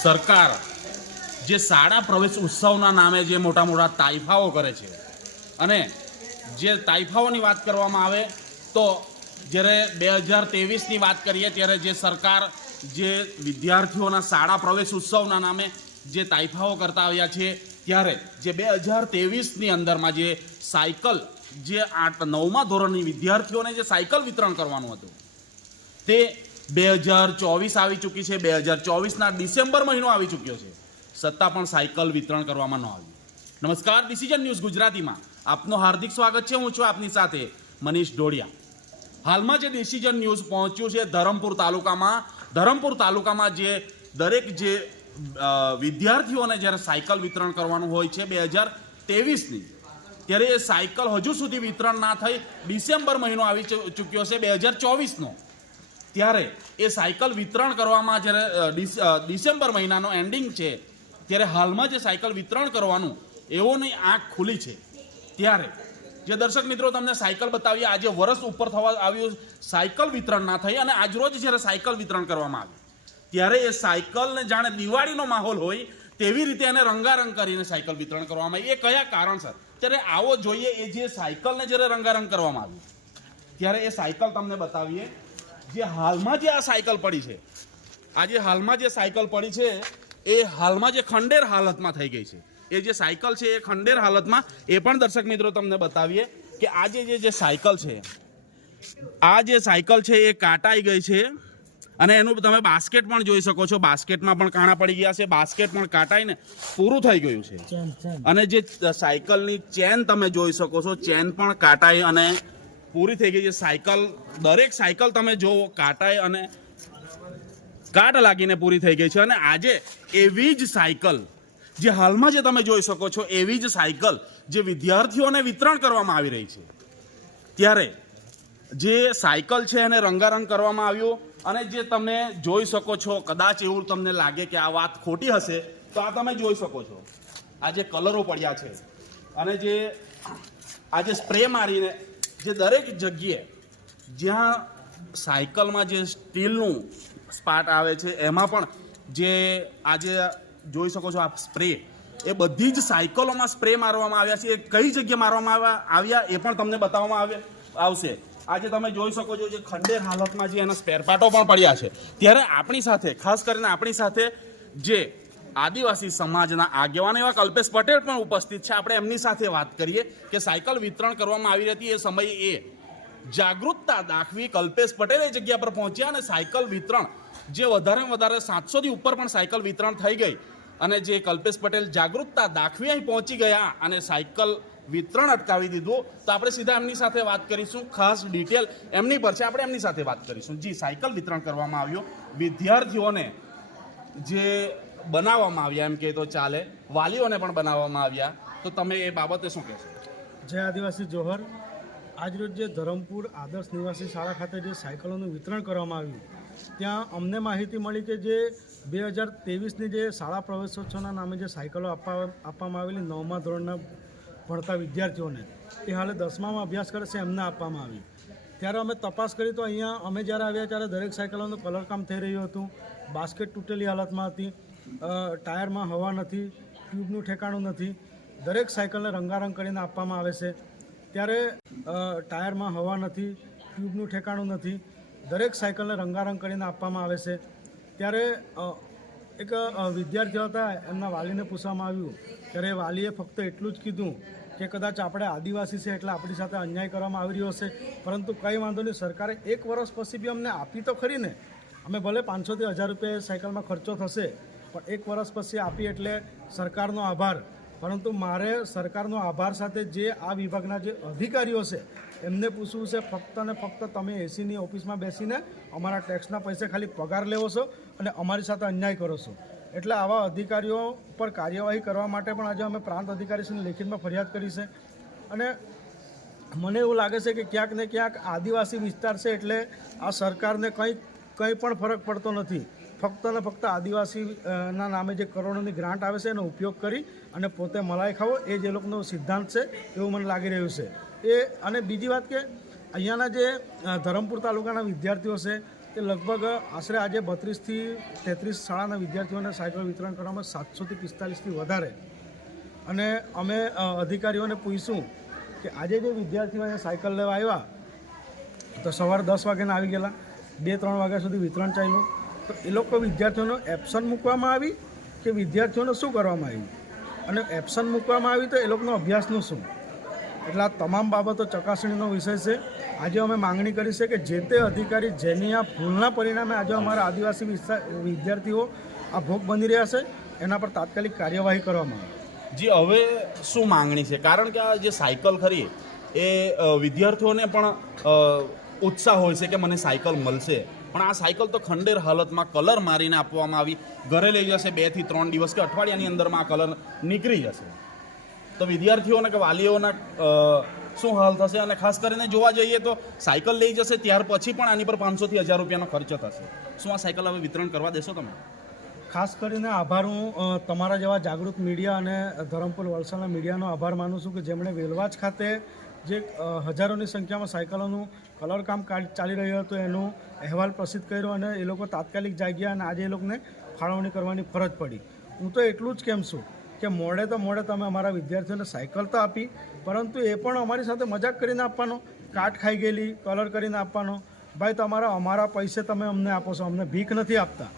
સરકાર જે શાળા પ્રવેશ ઉત્સવના નામે જે મોટા મોટા તાઇફાઓ કરે છે અને જે તાઇફાઓની વાત કરવામાં આવે તો જ્યારે બે હજાર તેવીસની વાત કરીએ ત્યારે જે સરકાર જે વિદ્યાર્થીઓના શાળા પ્રવેશ ઉત્સવના નામે જે તાઇફાઓ કરતા આવ્યા છે ત્યારે જે બે હજાર ત્રેવીસની અંદરમાં જે સાયકલ જે આઠ નવમા ધોરણની વિદ્યાર્થીઓને જે સાયકલ વિતરણ કરવાનું હતું તે બે હજાર ચોવીસ આવી ચૂકી છે. બે હજાર ચોવીસના ડિસેમ્બર મહિનો આવી ચૂક્યો છે. સત્તા પણ સાયકલ વિતરણ કરવામાં ન આવ્યું નમસ્કાર ડિસિઝન ન્યૂઝ ગુજરાતીમાં. આપનું હાર્દિક સ્વાગત છે. હું છું આપની સાથે મનીષ ડોડિયા હાલમાં જે ડિસિઝન ન્યૂઝ પહોંચ્યું છે ધરમપુર તાલુકામાં ધરમપુર તાલુકામાં જે દરેક જે વિદ્યાર્થીઓને જ્યારે સાયકલ વિતરણ કરવાનું હોય છે બે હજાર તેવીસની ત્યારે એ સાયકલ હજુ સુધી વિતરણ ના થઈ. ડિસેમ્બર મહિનો આવી ચૂક્યો છે બે હજાર ચોવીસનો. ત્યારે એ સાયકલ વિતરણ કરવામાં જ્યારે ડિસેમ્બર મહિનાનો એન્ડિંગ છે, ત્યારે હાલમાં જે સાયકલ વિતરણ કરવાનું એવોની આંખ ખુલી છે. ત્યારે, જે દર્શક મિત્રો તમને સાયકલ બતાવીએ, આજે વર્ષ ઉપર થવા આવ્યું, સાયકલ વિતરણ ના થઈ અને આજરોજ જ્યારે સાયકલ વિતરણ કરવામાં આવ્યું. ત્યારે એ સાયકલને જાણે દિવાળીનો માહોલ હોય, તેવી રીતે એને રંગારંગ કરીને સાયકલ વિતરણ કરવામાં આવી. એ કયા કારણસર? ત્યારે આવો જોઈએ, એ જે સાયકલને જ્યારે રંગારંગ કરવામાં આવ્યું, ત્યારે એ સાયકલ તમને બતાવીએ. જે હાલમાં જે આ સાયકલ પડી છે આજે હાલમાં જે સાયકલ પડી છે એ હાલમાં જે ખંડેર હાલતમાં થઈ ગઈ છે. એ જે સાયકલ છે એ ખંડેર હાલતમાં એ પણ દર્શક મિત્રો તમને બતાવીએ કે આજે જે જે સાયકલ છે આ જે સાયકલ છે એ કાટાઈ ગઈ છે અને એનું તમે બાસ્કેટ પણ જોઈ શકો છો. બાસ્કેટમાં પણ કાણા પડી ગયા છે બાસ્કેટ પણ કાટાઈને પૂરું થઈ ગયું છે. અને જે સાયકલની ચેન તમે જોઈ શકો છો ચેન પણ કાટાઈ અને પૂરી થઈ ગઈ છે. સાયકલ, દરેક સાયકલ તમે જોવો કાટાઈ અને કાટ લાગીને પૂરી થઈ ગઈ છે. અને આજે એવી જ સાયકલ, જે હાલમાં જે તમે જોઈ શકો છો, એવી જ સાયકલ જે વિદ્યાર્થીઓને વિતરણ કરવામાં આવી રહી છે. ત્યારે જે સાયકલ છે એને રંગારંગ કરવામાં આવ્યો અને જે તમે જોઈ શકો છો, કદાચ એવું તમને લાગે કે આ વાત ખોટી હશે, તો આ તમે જોઈ શકો છો. આ જે કલરો પડ્યા છે અને જે આ જે સ્પ્રે મારીને જે દરેક જગ્યાએ જ્યાં સાયકલમાં જે સ્ટીલનું સ્પાટ આવે છે, એમાં પણ જે આજે જોઈ શકો છો આ સ્પ્રે, એ બધી જ સાયકલોમાં સ્પ્રે મારવામાં આવ્યા છે, એ કઈ જગ્યાએ મારવામાં આવ્યા આવ્યા એ પણ તમને બતાવવામાં આવે, આવશે. આજે તમે જોઈ શકો છો જે ખંડેર હાલતમાં જે એના સ્પેરપાટો પણ પડ્યા છે. ત્યારે આપણી સાથે, ખાસ કરીને આપણી સાથે જે આદિવાસી સમાજના આગેવાન એવા કલ્પેશ પટેલ પણ ઉપસ્થિત છે. આપણે એમની સાથે વાત કરીએ કે સાયકલ વિતરણ કરવામાં આવી હતી એ સમયે એ જાગૃતતા દાખવી કલ્પેશ પટેલ એ જગ્યા પર પહોંચ્યા અને સાયકલ વિતરણ જે વધારે વધારે સાતસોથી ઉપર પણ સાયકલ વિતરણ થઈ ગઈ અને જે કલ્પેશ પટેલ જાગૃતતા દાખવી અહીં પહોંચી ગયા અને સાયકલ વિતરણ અટકાવી દીધું. તો આપણે સીધા એમની સાથે વાત કરીશું. ખાસ ડિટેલ એમની પર છે. આપણે એમની સાથે વાત કરીશું. જી, સાયકલ વિતરણ કરવામાં આવ્યું. વિદ્યાર્થીઓને જે બનાવવામાં આવ્યા, એમ કે તો ચાલે. વાલીઓને પણ બનાવવામાં આવ્યા. તો તમે એ બાબતે શું કહેશો? જય આદિવાસી જોહર. આજરોજ જે ધરમપુર આદર્શ નિવાસી શાળા ખાતે જે સાયકલોનું વિતરણ કરવામાં આવ્યું, ત્યાં અમને માહિતી મળી કે જે બે હજાર તેવીસની જે શાળા પ્રવેશોત્સવના નામે જે સાયકલો આપવા આપવામાં આવેલી નવમા ધોરણના ભણતા વિદ્યાર્થીઓને, એ હાલે દસમામાં અભ્યાસ કરે છે, એમને આપવામાં આવી. ત્યારે અમે તપાસ કરી તો અહીંયા અમે જ્યારે આવ્યા ત્યારે દરેક સાયકલોનું કલરકામ થઈ રહ્યું હતું. બાસ્કેટ તૂટેલી હાલતમાં હતી. ટાયરમાં હવા નથી, ટ્યુબનું ઠેકાણું નથી. દરેક સાયકલને રંગારંગ કરીને આપવામાં આવે છે. ત્યારે ટાયરમાં હવા નથી, ટ્યુબનું ઠેકાણું નથી. દરેક સાયકલને રંગારંગ કરીને આપવામાં આવે છે. ત્યારે એક વિદ્યાર્થીઓ હતા, એમના વાલીને પૂછવામાં આવ્યું. ત્યારે વાલીએ ફક્ત એટલું જ કીધું કે કદાચ આપણે આદિવાસી છે એટલે આપણી સાથે અન્યાય કરવામાં આવી રહ્યો હશે પરંતુ કંઈ વાંધો નહીં, સરકારે એક વર્ષ પછી બી અમને આપી તો ખરી ને. અમે ભલે પાંચસોથી હજાર રૂપિયા સાયકલમાં ખર્ચો થશે પણ એક વર્ષ પછી આપી એટલે સરકારનો આભાર. પરંતુ મારે સરકારનો આભાર સાથે જે આ વિભાગના જે અધિકારીઓ છે, એમને પૂછવું છે, ફક્ત ને ફક્ત તમે એસીની ઓફિસમાં બેસીને અમારા ટેક્સના પૈસે ખાલી પગાર લેવો છો અને અમારી સાથે અન્યાય કરો છો. એટલે આવા અધિકારીઓ પર કાર્યવાહી કરવા માટે પણ આજે અમે પ્રાંત અધિકારીશ્રીને લેખિતમાં ફરિયાદ કરી છે. અને મને એવું લાગે છે કે ક્યાંક ને ક્યાંક આદિવાસી વિસ્તાર છે એટલે આ સરકારને કંઈ કંઈ પણ ફરક પડતો નથી. ફક્ત અને ફક્ત આદિવાસીના નામે જે કરોડોની ગ્રાન્ટ આવે છે એનો ઉપયોગ કરી અને પોતે મલાઈ ખાવો, એ જે લોકોનો સિદ્ધાંત છે એવું મને લાગી રહ્યું છે. એ અને બીજી વાત કે અહીંયાના જે ધરમપુર તાલુકાના વિદ્યાર્થીઓ છે, તે લગભગ આશરે આજે બત્રીસથી તેત્રીસ શાળાના વિદ્યાર્થીઓને સાયકલ વિતરણ કરવામાં સાતસોથી પિસ્તાલીસથી વધારે. અને અમે અધિકારીઓને પૂછ્યું કે આજે જે વિદ્યાર્થીઓ અહીંયા સાયકલ લેવા આવ્યા, તો સવારે દસ વાગ્યાના આવી ગયેલા, બે, ત્રણ વાગ્યા સુધી વિતરણ ચાલ્યું. તો એ લોકો વિદ્યાર્થીઓનો એપ્શન મૂકવામાં આવી કે વિદ્યાર્થીઓને શું કરવામાં આવ્યું? અને એપ્શન મૂકવામાં આવી તો એ લોકોનો અભ્યાસનું શું? એટલે આ તમામ બાબતો ચકાસણીનો વિષય છે. આજે અમે માંગણી કરી છે કે જે તે અધિકારી જેની આ ભૂલના પરિણામે આજે અમારા આદિવાસી વિદ્યાર્થીઓ આ ભોગ બની રહ્યા છે, એના પર તાત્કાલિક કાર્યવાહી કરવામાં આવે. જી, હવે શું માંગણી છે? કારણ કે આ જે સાયકલ ખરી, એ વિદ્યાર્થીઓને પણ ઉત્સાહ હોય છે કે મને સાયકલ મળશે. પણ આ સાયકલ તો ખંડેર હાલતમાં કલર મારીને આપવામાં આવી. ઘરે લઈ જશે બેથી ત્રણ દિવસ કે અઠવાડિયાની અંદરમાં આ કલર નીકળી જશે. તો વિદ્યાર્થીઓને કે વાલીઓના શું હાલ થશે? અને ખાસ કરીને જોવા જઈએ તો સાયકલ લઈ જશે ત્યાર પછી પણ આની પર પાંચસોથી હજાર રૂપિયાનો ખર્ચ થશે. શું આ સાયકલ હવે વિતરણ કરવા દેશો તમે? ખાસ કરીને આભાર હું તમારા જેવા જાગૃત મીડિયા અને ધરમપુર વલસાડના મીડિયાનો આભાર માનું છું કે જેમણે વેલવાજ ખાતે જે હજારોની સંખ્યામાં સાયકલોનું કલર કામ ચાલી રહ્યું હતું, એનો અહેવાલ પ્રસિદ્ધ કર્યો અને એ લોકો તાત્કાલિક જાગ્યા અને આજે એ લોકોને ફાળવણી કરવાની ફરજ પડી. હું તો એટલું જ કેમ છું કે મોડે તો મોડે તમે અમારા વિદ્યાર્થીઓને સાયકલ તો આપી, પરંતુ એ પણ અમારી સાથે મજાક કરીને આપવાનો, કાટ ખાઈ ગયેલી, કલર કરીને આપવાનો. ભાઈ, તમારા, અમારા પૈસે તમે અમને આપો છો, અમને ભીખ નથી આપતા.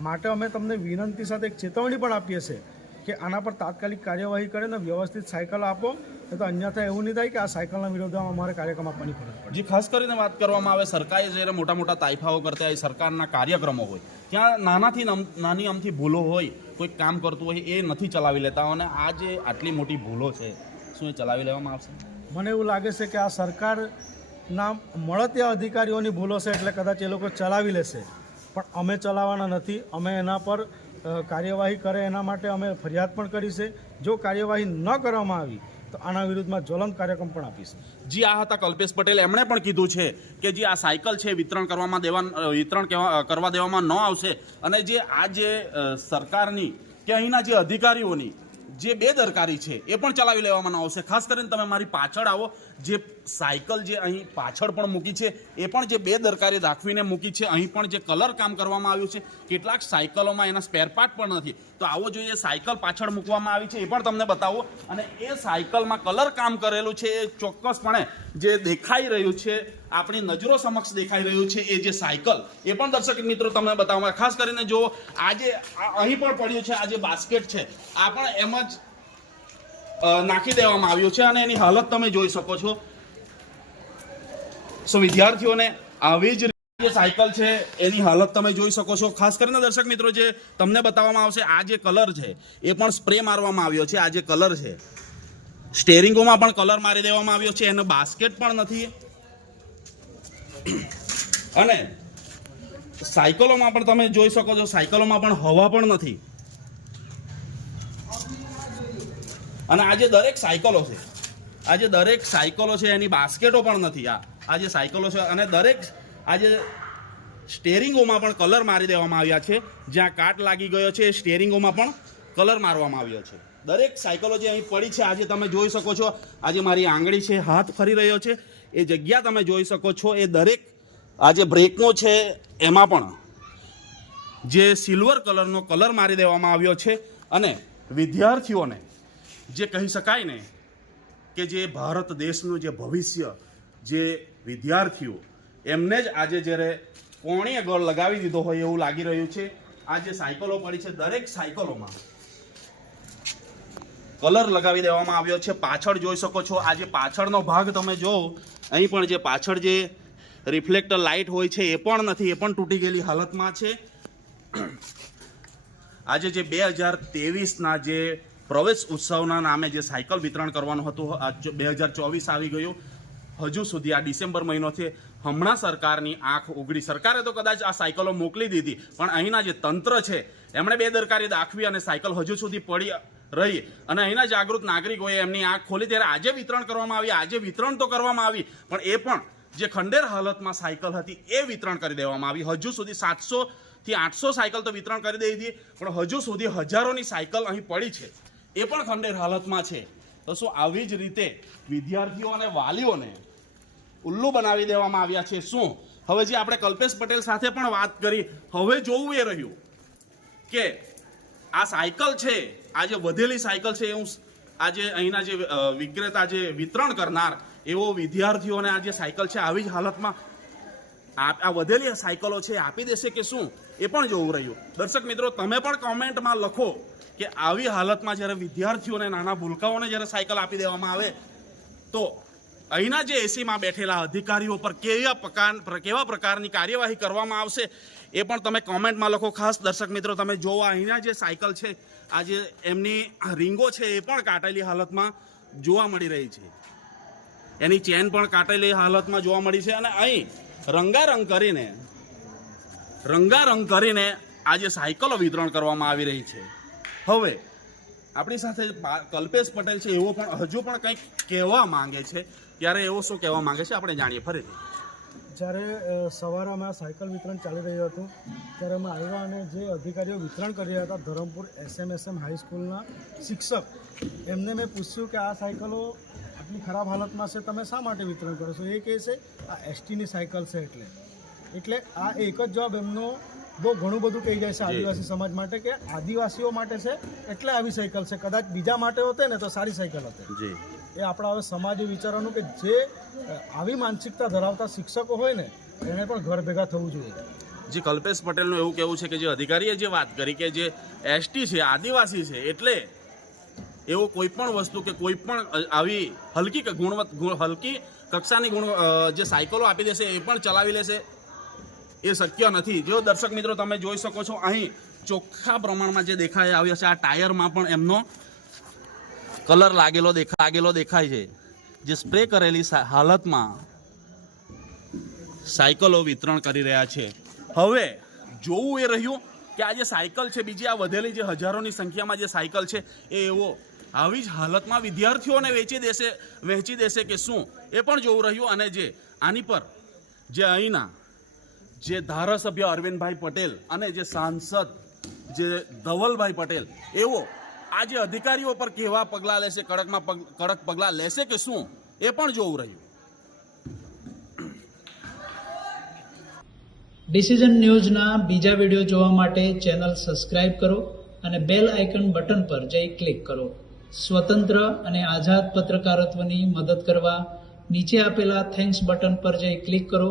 માટે અમે તમને વિનંતી સાથે એક ચેતવણી પણ આપીએ છીએ કે આના પર તાત્કાલિક કાર્યવાહી કરે ને વ્યવસ્થિત સાયકલ આપો તો અન્યથા એવું નહીં થાય કે આ સાયકલના વિરોધમાં અમારે કાર્યક્રમ આપવાની ફરજ પડે. જે ખાસ કરીને વાત કરવામાં આવે સરકારે જ્યારે મોટા મોટા તાઇફાઓ કરતા હોય સરકારના કાર્યક્રમો હોય ત્યાં નાનાથી નાની અમથી ભૂલો હોય કોઈ કામ કરતું હોય એ નથી ચલાવી લેતા અને આ જે આટલી મોટી ભૂલો છે શું એ ચલાવી લેવામાં આવશે? મને એવું લાગે છે કે આ સરકારના મળતિયા અધિકારીઓની ભૂલો છે એટલે કદાચ એ લોકો ચલાવી લેશે. પણ અમે ચલાવવાના નથી અમે એના પર કાર્યવાહી કરે એના માટે અમે ફરિયાદ પણ કરી છે. જો કાર્યવાહી ન કરવામાં આવી, તો આના વિરુદ્ધમાં જ્વલંત કાર્યક્રમ પણ આપીશું. જી, આ હતા કલ્પેશ પટેલ. એમણે પણ કીધું છે કે જે આ સાયકલ છે, વિતરણ કરવામાં દેવા વિતરણ કરવા દેવામાં ન આવશે. અને જે આ જે સરકારની કે અહીંના જે અધિકારીઓની જે બેદરકારી છે, એ પણ ચલાવી લેવામાં આવશે. ખાસ કરીને તમે મારી પાછળ આવો, જે સાયકલ જે અહીં પાછળ પણ મૂકી છે, એ પણ જે બેદરકારી રાખવીને મૂકી છે, અહીં પણ જે કલર કામ કરવામાં આવ્યું છે, કેટલાક સાયકલોમાં એના સ્પેરપાર્ટ પણ નથી. તો આવો જોઈએ, સાયકલ પાછળ મૂકવામાં આવી છે, એ પણ તમને બતાવો. અને એ સાયકલમાં કલર કામ કરેલું છે, એ ચોક્કસપણે જે દેખાઈ રહ્યું છે, આપણી નજરો સમક્ષ દેખાઈ રહ્યું છે, એ જે સાયકલ, એ પણ દર્શક મિત્રો તમને બતાવવા ખાસ કરીને જો, આજે અહીં પણ પડ્યું છે, આ જે બાસ્કેટ છે, આ પણ એમ જ નાખી દેવામાં આવ્યું છે અને એની હાલત તમે જોઈ શકો છો. સો વિદ્યાર્થીઓને, આવી જ જે સાયકલ છે, એની હાલત તમે જોઈ શકો છો. ખાસ કરીને દર્શક મિત્રો, જે તમને બતાવવામાં આવશે, આ જે કલર છે, એ પણ સ્પ્રે મારવામાં આવ્યો છે. આ જે કલર છે, સ્ટેરિંગોમાં પણ કલર મારી દેવામાં આવ્યો છે. એનો બાસ્કેટ પણ નથી. અને સાયકલોમાં પણ તમે જોઈ શકો છો, સાયકલોમાં પણ હવા પણ નથી. અને આજે દરેક સાયકલો છે આજે દરેક સાયકલો છે, એની બાસ્કેટો પણ નથી. આ આજે સાયકલો છે, અને દરેક આ જે સ્ટેરિંગોમાં પણ કલર મારી દેવામાં આવ્યા છે. જ્યાં કાટ લાગી ગયો છે, એ સ્ટેરિંગોમાં પણ કલર મારવામાં આવ્યો છે. દરેક સાયકોલોજી અહીં પડી છે. આજે તમે જોઈ શકો છો, આજે મારી આંગળી છે, હાથ ફરી રહ્યો છે. એ જગ્યા તમે જોઈ શકો છો, એ દરેક આજે બ્રેકનો છે, એમાં પણ જે સિલ્વર કલરનો કલર મારી દેવામાં આવ્યો છે. અને વિદ્યાર્થીઓને જે કહી શકાય ને કે જે ભારત દેશનું જે ભવિષ્ય, જે વિદ્યાર્થીઓ એમને જ આજે જ્યારે કોણીએ ગળ લગાવી દીધો હોય એવું લાગી રહ્યું છે આ જે સાયકલો પડી છે દરેક સાયકલોમાં. કલર લગાવી દેવામાં આવ્યો છે. પાછળ જોઈ શકો છો, આ જે પાછળનો ભાગ તમે જો, અહીં પણ જે પાછળ જે રિફ્લેક્ટર લાઇટ હોય છે એ પણ નથી, એ પણ તૂટી ગયેલી હાલતમાં છે. આજે જે બે હજાર તેવીસના જે પ્રવેશ ઉત્સવના નામે જે સાયકલ વિતરણ કરવાનું હતું બે હજાર ચોવીસ આવી ગયું. હજુ સુધી આ ડિસેમ્બર મહિનો છે હમણાં સરકારની આંખ ઉઘડી સરકારે તો કદાચ આ સાયકલો મોકલી દીધી, પણ અહીંના જે તંત્ર છે, એમણે બેદરકારી દાખવી અને સાયકલ હજુ સુધી પડી રહી. અને અહીંના જાગૃત નાગરિકોએ એમની આંખ ખોલી. ત્યારે આજે વિતરણ કરવામાં આવી, આજે વિતરણ તો કરવામાં આવી, પણ એ પણ જે ખંડેર હાલતમાં સાયકલ હતી, એ વિતરણ કરી દેવામાં આવી. હજુ સુધી સાતસો થી આઠસો સાયકલ તો વિતરણ કરી દીધી, પણ હજુ સુધી હજારોની સાયકલ અહીં પડી છે. એ પણ ખંડેર હાલતમાં છે. તો શું આવી જ રીતે વિદ્યાર્થીઓ અને વાલીઓને ઉલ્લુ બનાવી દેવામાં આવ્યા છે. શું? હવે જે આપણે કલ્પેશ પટેલ સાથે પણ વાત કરી, હવે જોવું એ રહ્યું કે આ સાયકલ છે, આ જે વધેલી સાયકલ છે, એવું આજે અહીંના જે વિક્રેતા જે વિતરણ કરનાર, એવો વિદ્યાર્થીઓને આ જે સાયકલ છે, આવી જ હાલતમાં આ વધેલી સાયકલો છે, આપી દેશે કે શું? એ પણ જોવું રહ્યું. દર્શક મિત્રો, તમે પણ કોમેન્ટમાં લખો કે આવી હાલતમાં જ્યારે વિદ્યાર્થીઓને નાના ભૂલકાઓને જ્યારે સાયકલ આપી દેવામાં આવે, તો અહીંના જે એસીમાં બેઠેલા અધિકારીઓ પર કેવા પ્રકાર કેવા પ્રકારની કાર્યવાહી કરવામાં આવશે એ પણ તમે કોમેન્ટમાં લખો. ખાસ દર્શક મિત્રો, તમે જોવો, અહીંના જે સાયકલ છે, આ જે એમની રીંગો છે, એ પણ કાટેલી હાલતમાં જોવા મળી રહી છે. એની ચેન પણ કાટેલી હાલતમાં જોવા મળી છે અને અહીં રંગારંગ કરીને રંગારંગ કરીને આ જે સાયકલો વિતરણ કરવામાં આવી રહી છે. હવે, આપણી સાથે કલ્પેશ પટેલ છે, એવો પણ હજુ પણ કંઈક કહેવા માંગે છે. ત્યારે એવો શું કહેવા માંગે છે? આપણે જાણીએ ફરીથી. જ્યારે સવારે અમે સાયકલ વિતરણ ચાલી રહ્યું હતું, ત્યારે અમે આવ્યા અને જે અધિકારીઓ વિતરણ કરી રહ્યા હતા, ધરમપુર એસએમએસએમ હાઈસ્કૂલના શિક્ષક, એમને મેં પૂછ્યું કે આ સાયકલો આટલી ખરાબ હાલતમાં છે, તમે શા માટે વિતરણ કરો છો? એ કહે છે, આ એસટીની સાયકલ છે એટલે. એટલે આ એક જ જવાબ એમનો બહુ ઘણું બધું કહી જાય છે આદિવાસી સમાજ માટે કે આદિવાસીઓ માટે છે એટલે આવી સાયકલ છે. કદાચ બીજા માટે હોતે ને તો સારી સાયકલ હતી. જી. એ આપણા હવે સમાજે વિચારવાનું કે જે આવી માનસિકતા ધરાવતા શિક્ષકો હોય ને એને પણ ઘર ભેગા થવું જોઈએ. જે કલ્પેશ પટેલનું એવું કહેવું છે કે જે અધિકારીએ જે વાત કરી કે જે એસટી છે આદિવાસી છે એટલે એવો કોઈ પણ વસ્તુ કે કોઈ પણ આવી હલકી ગુણવત્તા ગુણ- હલકી કક્ષાની ગુણ જે સાયકલો આપી દેશે એ પણ ચલાવી લેશે. એ શક્ય નથી. જો દર્શક મિત્રો તમે જોઈ શકો છો, અહીં ચોખ્ખા પ્રમાણમાં જે દેખાય આવ્યો છે, આ ટાયરમાં પણ એમનો કલર લાગેલો દેખા, લાગેલો દેખાય છે. જે સ્પ્રે કરેલી હાલતમાં સાયકલો વિતરણ કરી રહ્યા છે. હવે જોવું એ રહ્યું કે આ જે સાયકલ છે, બીજી આ વધેલી જે હજારોની સંખ્યામાં જે સાયકલ છે, એ એવો આવી જ હાલતમાં વિદ્યાર્થીઓને વેચી દેશે વહેંચી દેશે કે શું? એ પણ જોવું રહ્યું અને જે આની પર, જે અહીંના જે ધારાસભ્ય અરવિંદભાઈ પટેલ અને જે સાંસદ જે ધવલભાઈ પટેલ એવો આ જે અધિકારીઓ પર કેવા પગલાં લેશે, કડકમાં કડક પગલાં લેશે કે શું? એ પણ જોવું રહ્યું. ડિસિઝન ન્યૂઝના બીજા વીડિયો જોવા માટે ચેનલ સબસ્ક્રાઇબ કરો અને બેલ આઇકન બટન પર જઈ ક્લિક કરો. સ્વતંત્ર અને આઝાદ પત્રકારત્વની મદદ કરવા નીચે આપેલા થેન્ક્સ બટન પર જઈ ક્લિક કરો.